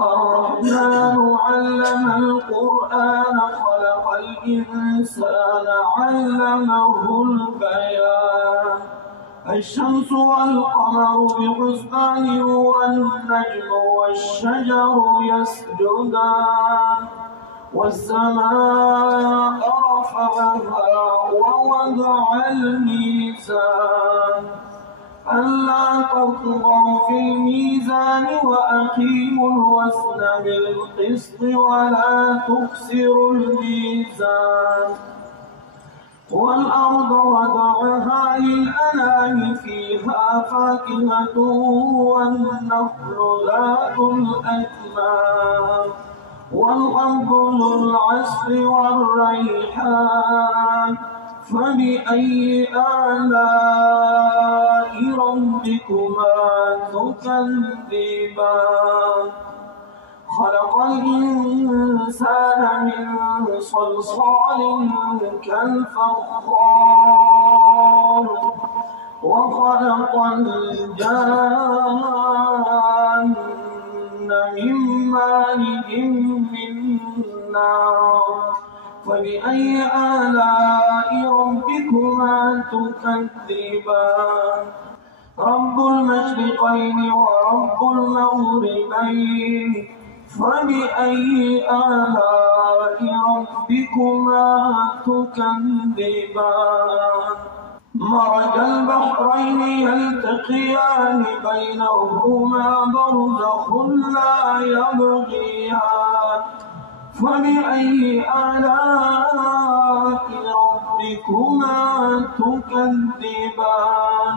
الرحمن علم القرآن خلق الإنسان علمه البيان الشمس والقمر بحسبان والنجم والشجر يسجدان والسماء رفعها ووضع الميزان ألا تطغوا في الميزان وأقيموا الوزن بالقسط ولا تخسروا الميزان والأرض وضعها للأنام فيها فاكهة والنخل ذات الأكمام والحب ذو العصف والريحان فبأي آلاء ربكما تكذبان خلق الإنسان من صلصال كالفخار وخلق الجان من مارج من نار فبأي آلاء ربكما تكذبان رب المشرقين ورب المغربين فبأي آلاء ربكما تكذبان مرج البحرين يلتقيان بينهما برزخ لا يبغيان فبأي آلاء ربكما تكذبان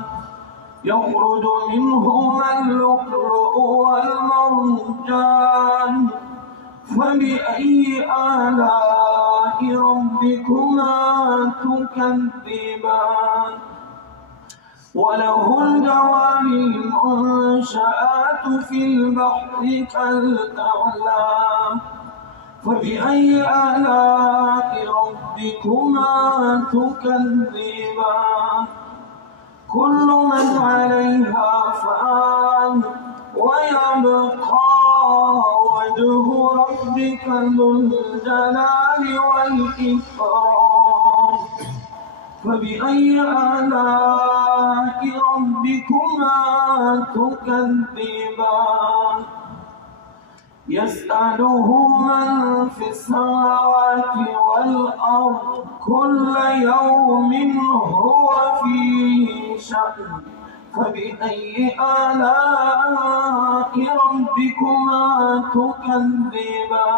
يخرج منهما اللؤلؤ والمرجان فبأي آلاء ربكما تكذبان وله الجوار المنشآت في البحر كالأعلام فبأي آلاء ربكما تكذبان كل من عليها فان ويبقى وجه ربك ذو الجلال والإكرام فبأي آلاء ربكما تكذبان يسأله من في السماوات والأرض كل يوم هو في شأن فبأي آلاء ربكما تكذبان